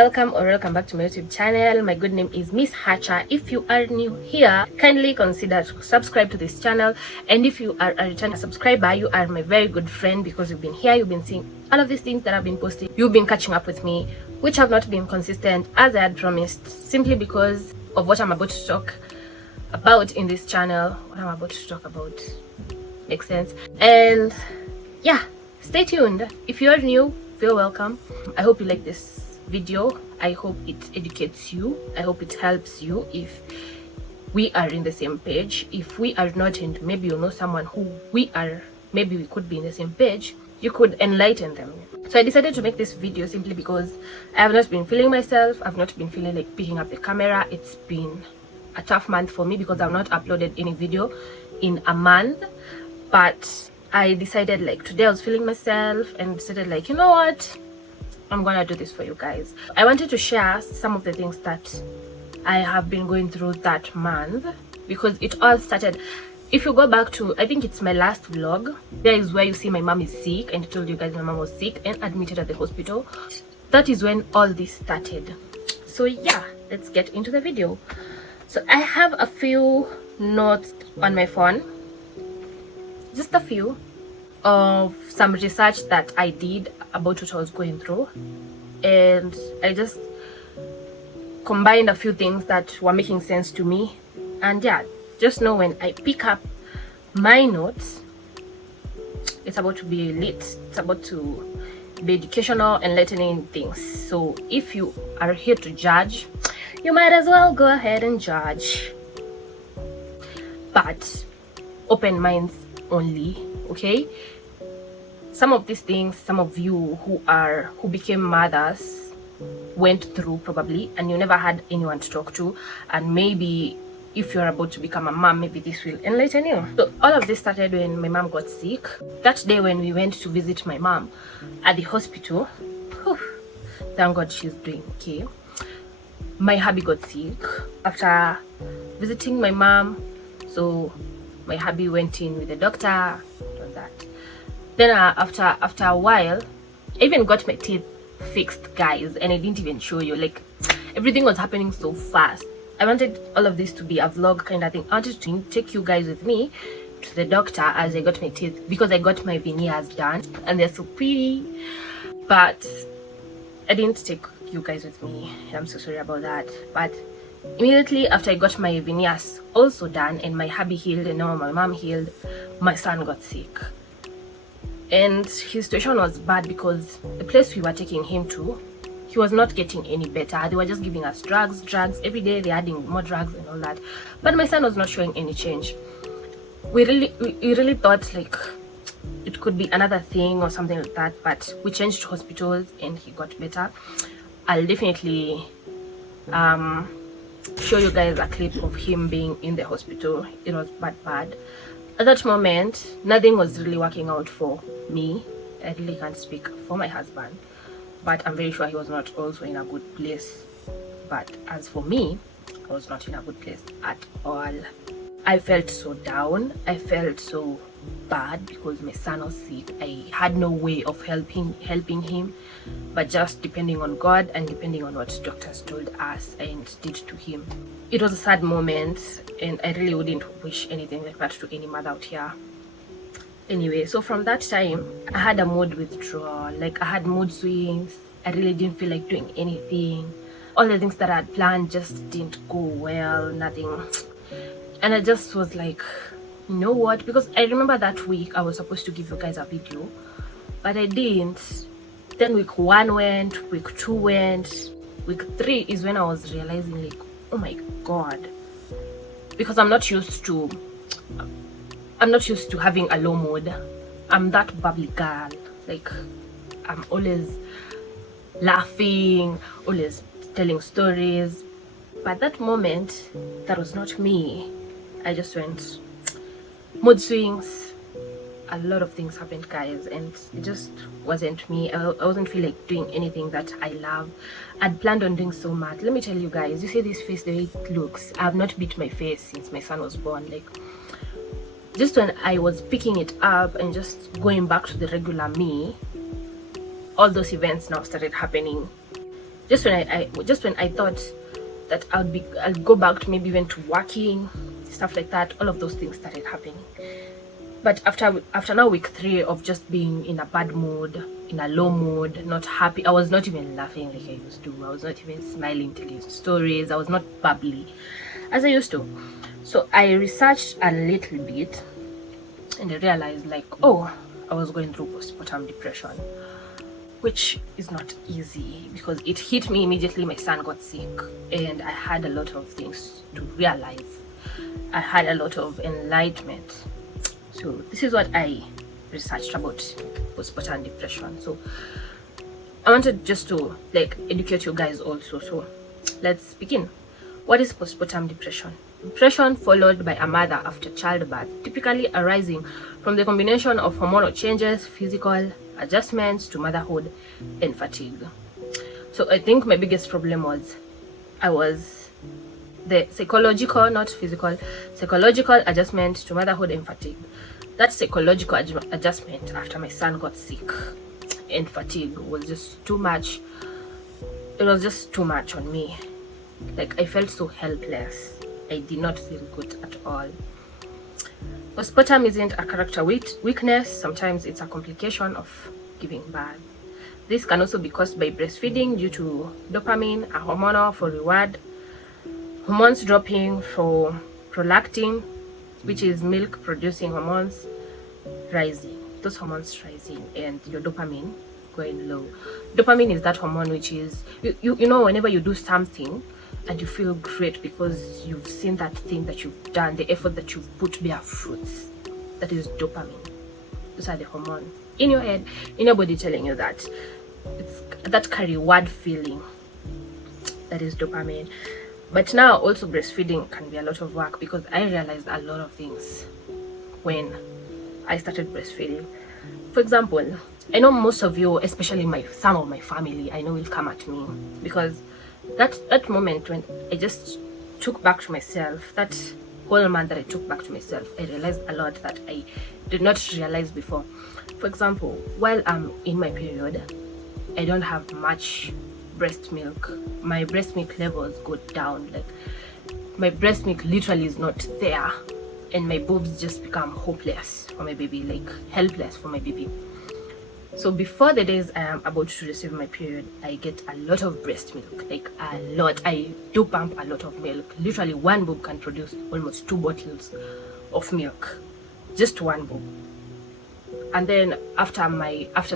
welcome or welcome back to my YouTube channel. My good name is Miss Hatcher. If you are new here, kindly consider to subscribe to this channel, and if you are a return subscriber, you are my very good friend because you've been here, you've been seeing all of these things that I've been posting, you've been catching up with me, which have not been consistent as I had promised, simply because of what I'm about to talk about in this channel. What I'm about to talk about makes sense. And yeah, stay tuned. If you are new, feel welcome. I hope you like this video. I hope it educates you. I hope it helps you if we are in the same page. If we are not, and maybe you know someone who we are, maybe we could be in the same page, you could enlighten them. So I decided to make this video simply because I have not been feeling myself. I've not been feeling like picking up the camera. It's been a tough month for me because I've not uploaded any video in a month. But I decided, like, today I was feeling myself and decided, like, you know what, I'm gonna do this for you guys. I wanted to share some of the things that I have been going through that month, because it all started, if you go back to, I think it's my last vlog, there is where you see my mom is sick, and I told you guys my mom was sick and admitted at the hospital. That is when all this started. So yeah, let's get into the video. So I have a few notes on my phone, just a few, of some research that I did about what I was going through, and I just combined a few things that were making sense to me. And yeah, just know when I pick up my notes, it's about to be lit, it's about to be educational, enlightening things. So if you are here to judge, you might as well go ahead and judge, but open minds only, okay? Some of these things, some of you who became mothers went through probably, and you never had anyone to talk to, and maybe if you're about to become a mom, maybe this will enlighten you. So all of this started when my mom got sick. That day when we went to visit my mom at the hospital, whew, thank God she's doing okay. My hubby got sick after visiting my mom, so my hubby went in with the doctor, all that. Then after a while, I even got my teeth fixed, guys, and I didn't even show you. Like, everything was happening so fast. I wanted all of this to be a vlog kind of thing. I wanted to take you guys with me to the doctor as I got my teeth, because I got my veneers done and they're so pretty, but I didn't take you guys with me. I'm so sorry about that. But immediately after I got my veneers also done and my hubby healed and now my mom healed, my son got sick. And his situation was bad because the place we were taking him to, he was not getting any better. They were just giving us drugs every day. They're adding more drugs and all that, but my son was not showing any change. We really thought like it could be another thing or something like that, but we changed hospitals and he got better. I'll definitely show you guys a clip of him being in the hospital. It was bad. At that moment, nothing was really working out for me. I really can't speak for my husband, but I'm very sure he was not also in a good place. But as for me, I was not in a good place at all. I felt so down. I felt so bad because my son was sick. I had no way of helping him, but just depending on God and depending on what doctors told us and did to him. It was a sad moment, and I really wouldn't wish anything like that to any mother out here. Anyway, so from that time, I had a mood withdrawal. Like, I had mood swings. I really didn't feel like doing anything. All the things that I had planned just didn't go well, nothing. And I just was like, you know what? Because I remember that week I was supposed to give you guys a video, but I didn't. Then week 1 went, week 2 went, week 3 is when I was realizing, like, oh my God, because I'm not used to having a low mood. I'm that bubbly girl. Like, I'm always laughing, always telling stories. But that moment, that was not me. I just went mood swings. A lot of things happened, guys, and it just wasn't me. I wasn't feel like doing anything that I love. I'd planned on doing so much. Let me tell you guys, you see this face, the way it looks, I have not beat my face since my son was born. Like, just when I was picking it up and just going back to the regular me, all those events now started happening. just when I thought that I'll go back to maybe even to working, stuff like that, all of those things started happening. But after now week 3 of just being in a bad mood, in a low mood, not happy, I was not even laughing like I used to. I was not even smiling, telling stories. I was not bubbly as I used to. So I researched a little bit and I realized, like, oh, I was going through postpartum depression, which is not easy because it hit me immediately. My son got sick and I had a lot of things to realize. I had a lot of enlightenment. So this is what I researched about postpartum depression. So I wanted just to like educate you guys also. So let's begin. What is postpartum depression? Depression followed by a mother after childbirth, typically arising from the combination of hormonal changes, physical adjustments to motherhood, and fatigue. So I think my biggest problem was the psychological, not physical, psychological adjustment to motherhood and fatigue. That psychological adjustment after my son got sick and fatigue was just too much. It was just too much on me. Like, I felt so helpless. I did not feel good at all. Postpartum isn't a character weakness. Sometimes it's a complication of giving birth. This can also be caused by breastfeeding due to dopamine, a hormonal for reward, hormones dropping for prolactin, which is milk producing hormones, rising. Those hormones rising and your dopamine going low. Dopamine is that hormone which is, you know, whenever you do something and you feel great because you've seen that thing that you've done, the effort that you've put bear fruits. That is dopamine. Those are the hormones in your head, in your body, telling you that it's that reward feeling. That is dopamine. But now also breastfeeding can be a lot of work because I realized a lot of things when I started breastfeeding. For example, I know most of you, especially some of my family, I know will come at me because that moment when I just took back to myself, that whole month that I took back to myself, I realized a lot that I did not realize before. For example, while I'm in my period, I don't have much breast milk. My breast milk levels go down. Like, my breast milk literally is not there, and my boobs just become hopeless for my baby, like helpless for my baby. So before the days I am about to receive my period, I get a lot of breast milk, like a lot. I do pump a lot of milk. Literally one boob can produce almost 2 bottles of milk, just one boob. And then after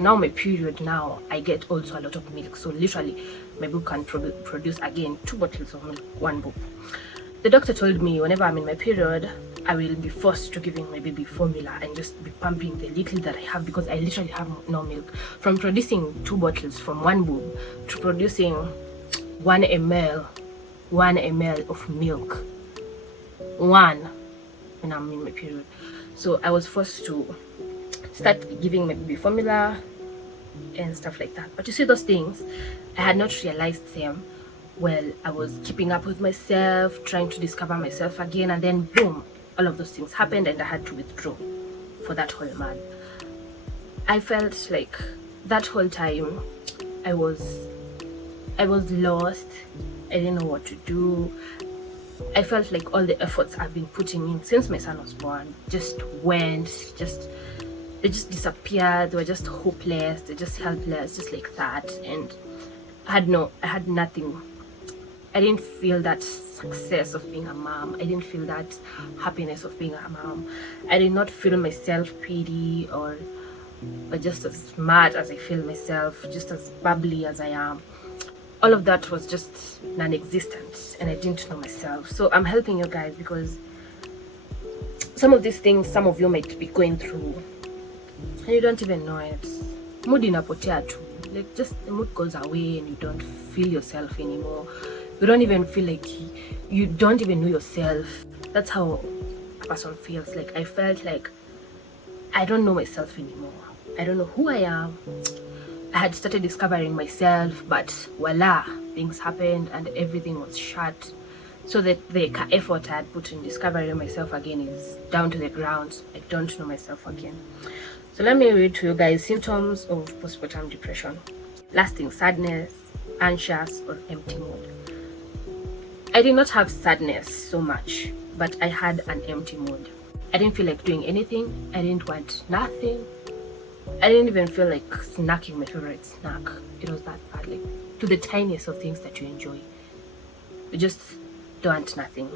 now my period, now I get also a lot of milk. So literally my boob can produce again 2 bottles of milk, one boob. The doctor told me whenever I'm in my period, I will be forced to giving my baby formula and just be pumping the little that I have because I literally have no milk. From producing 2 bottles from one boob to producing 1 ml of milk, when I'm in my period. So I was forced to start giving my baby formula and stuff like that. But you see, those things I had not realized them while I was keeping up with myself, trying to discover myself again, and then boom, all of those things happened and I had to withdraw for that whole month. I felt like that whole time I was lost. I didn't know what to do. I felt like all the efforts I've been putting in since my son was born they just disappeared. They were just hopeless, they're just helpless, just like that. And I had nothing. I didn't feel that success of being a mom. I didn't feel that happiness of being a mom. I did not feel myself pretty or just as smart as I feel myself, just as bubbly as I am. All of that was just non-existent and I didn't know myself. So I'm helping you guys because some of these things some of you might be going through and you don't even know it. Mood inapotea tu. Like, just the mood goes away and you don't feel yourself anymore. You don't even feel like you don't even know yourself. That's how a person feels. Like, I felt like I don't know myself anymore. I don't know who I am. I had started discovering myself, but voila, things happened and everything was shut. So that the effort I had put in discovering myself again is down to the ground. I don't know myself again. So let me read to you guys symptoms of postpartum depression. Lasting sadness, anxious, or empty mood. I did not have sadness so much, but I had an empty mood. I didn't feel like doing anything. I didn't want nothing. I didn't even feel like snacking my favorite snack. It was that bad, like to the tiniest of things that you enjoy. You just don't want nothing.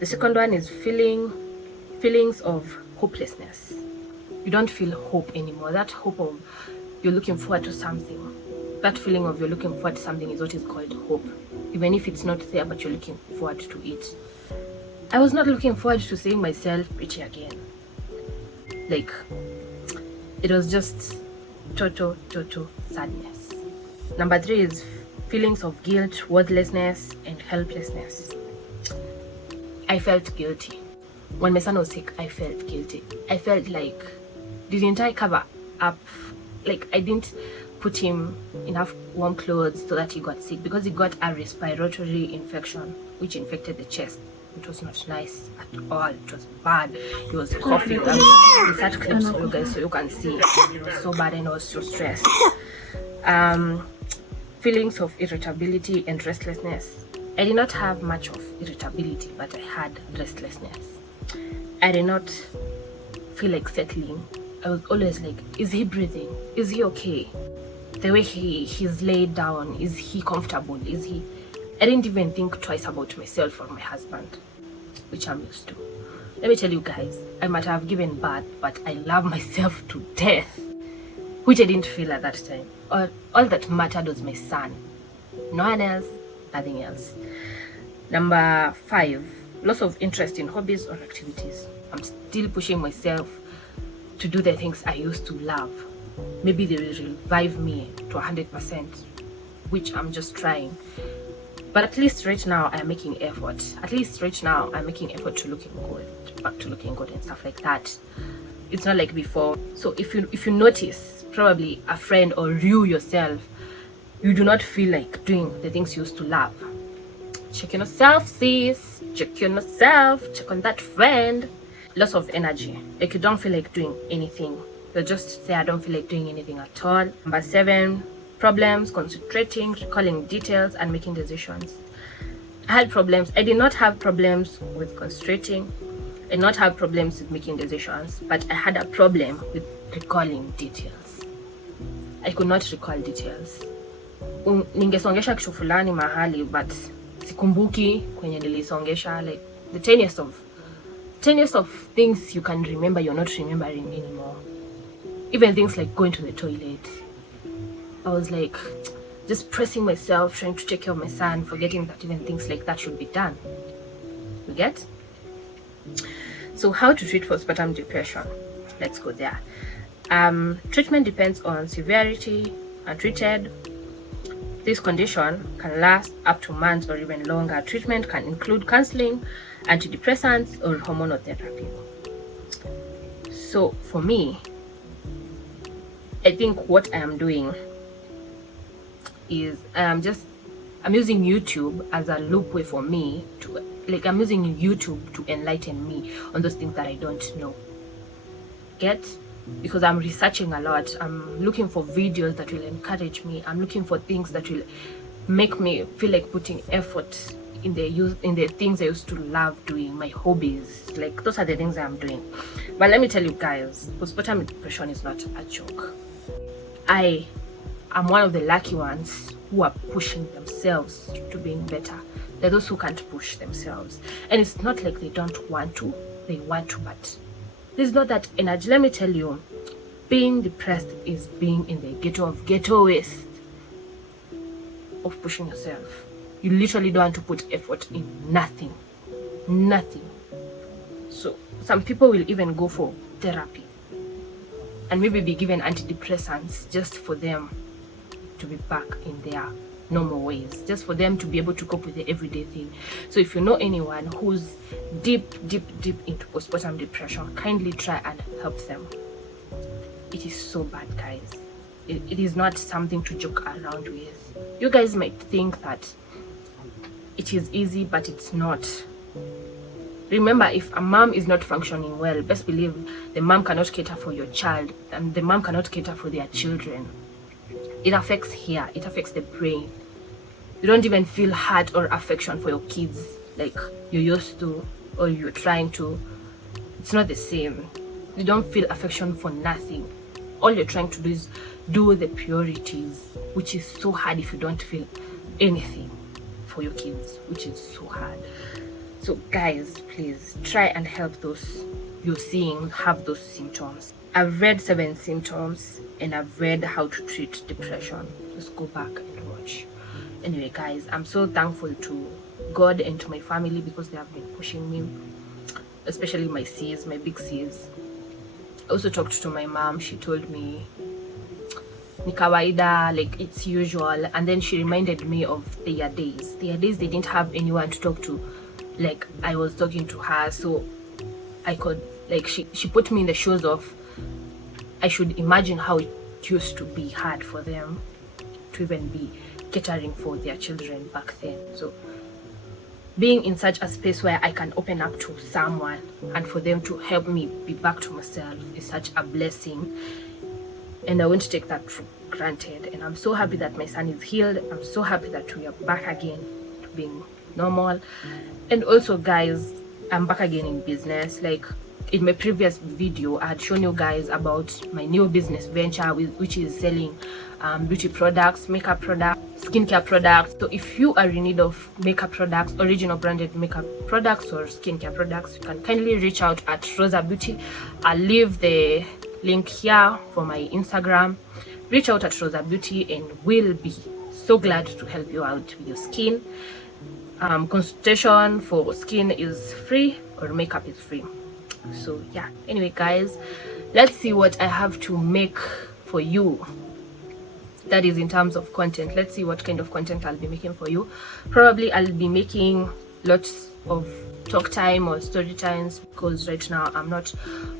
The second one is feelings of hopelessness. You don't feel hope anymore. That hope of you're looking forward to something. That feeling of you're looking forward to something is what is called hope. Even if it's not there, but you're looking forward to it. I was not looking forward to seeing myself pretty again. Like, it was just total sadness. Number 3 is feelings of guilt, worthlessness, and helplessness. I felt guilty. When my son was sick, I felt guilty. I felt like, didn't I cover up? Like, I didn't put him enough warm clothes so that he got sick, because he got a respiratory infection which infected the chest. It was not nice at all. It was bad. He was coughing. Insert clips for you guys so you can see. It was so bad and I was so stressed. Feelings of irritability and restlessness. I did not have much of irritability, but I had restlessness. I did not feel like settling. I was always like, is he breathing? Is he okay? The way he's laid down, is he comfortable? Is he... I didn't even think twice about myself or my husband, which I'm used to. Let me tell you guys, I might have given birth, but I love myself to death, which I didn't feel at that time. All that mattered was my son. No one else, nothing else. Number 5, loss of interest in hobbies or activities. I'm still pushing myself to do the things I used to love. Maybe they will revive me to 100%, which I'm just trying. But at least right now I'm making effort. At least right now I'm making effort to looking good, back to looking good and stuff like that. It's not like before. So if you notice, probably a friend or you yourself, you do not feel like doing the things you used to love. Check on yourself, sis. Check on yourself. Check on that friend. Loss of energy. Like you don't feel like doing anything. You're just there, I don't feel like doing anything at all. Number 7, problems concentrating, recalling details, and making decisions. I had problems. I did not have problems with concentrating. I did not have problems with making decisions, but I had a problem with recalling details. I could not recall details. Ningesongesha kitu fulani mahali, but sikumbuki kwenye nilisongesha. Like the tiniest of things you can remember, you're not remembering anymore. Even things like going to the toilet. I was like just pressing myself, trying to take care of my son, forgetting that even things like that should be done. You get? So how to treat postpartum depression? Let's go there. Treatment depends on severity. Untreated, this condition can last up to months or even longer. Treatment can include counseling, antidepressants, or hormonal therapy. So for me, I think what I am doing is I'm using YouTube as a loop way for me to, like, I'm using YouTube to enlighten me on those things that I don't know. Get? Because I'm researching a lot. I'm looking for videos that will encourage me. I'm looking for things that will make me feel like putting effort in the things I used to love doing, my hobbies. Like, those are the things I'm doing. But let me tell you guys, postpartum depression is not a joke. I am one of the lucky ones who are pushing themselves to being better. They're those who can't push themselves. And it's not like they don't want to. They want to, but there's not that energy. Let me tell you, being depressed is being in the ghettoest of pushing yourself. You literally don't want to put effort in nothing. So some people will even go for therapy and maybe be given antidepressants just for them to be back in their normal ways, just for them to be able to cope with the everyday thing. So if you know anyone who's deep into postpartum depression, kindly try and help them. It is so bad, guys. It is not something to joke around with. You guys might think that it is easy, but it's not. Remember, if a mom is not functioning well, best believe the mom cannot cater for your child, and the mom cannot cater for their children. it affects here, it affects the brain. You don't even feel heart or affection for your kids like you used to, or you're trying to. It's not the same. You don't feel affection for nothing. All you're trying to do is do the priorities, which is so hard if you don't feel anything for your kids, which is so hard. So guys, please try and help those you're seeing have those symptoms. I've read 7 symptoms and I've read how to treat depression. Just go back and watch. Anyway guys, I'm so thankful to God and to my family because they have been pushing me, especially my C's, my big C's. I also talked to my mom. She told me ni kawaida, like it's usual, and then she reminded me of their days. Their days they didn't have anyone to talk to, like I was talking to her, so I could, like, she put me in the shoes of, I should imagine how it used to be hard for them to even be catering for their children back then. So being in such a space where I can open up to someone and for them to help me be back to myself is such a blessing, and I won't take that for granted. And I'm so happy that my son is healed. I'm so happy that we are back again to being normal. And also guys, I'm back again in business. Like in my previous video, I had shown you guys about my new business venture, which is selling beauty products, makeup products, skincare products. So if you are in need of makeup products, original branded makeup products or skincare products, you can kindly reach out at Rosa Beauty. I'll leave the link here for my Instagram. Reach out at Rosa Beauty and we'll be so glad to help you out with your skin. Consultation for skin is free or makeup is free. So yeah, anyway guys, let's see what I have to make for you. That is in terms of content. Let's see what kind of content I'll be making for you. Probably I'll be making lots of talk time or story times because right now I'm not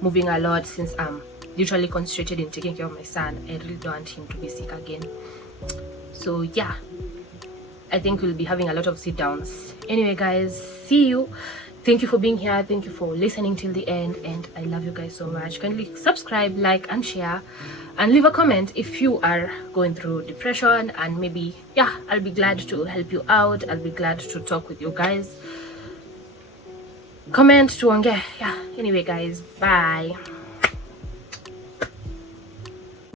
moving a lot since I'm literally concentrated in taking care of my son. I really don't want him to be sick again. So yeah, I think we'll be having a lot of sit downs. Anyway guys, see you. Thank you for being here. Thank you for listening till the end, and I love you guys so much. Kindly subscribe, like and share, and leave a comment if you are going through depression, and maybe yeah, I'll be glad to help you out. I'll be glad to talk with you guys. Comment to yeah. Anyway guys, bye.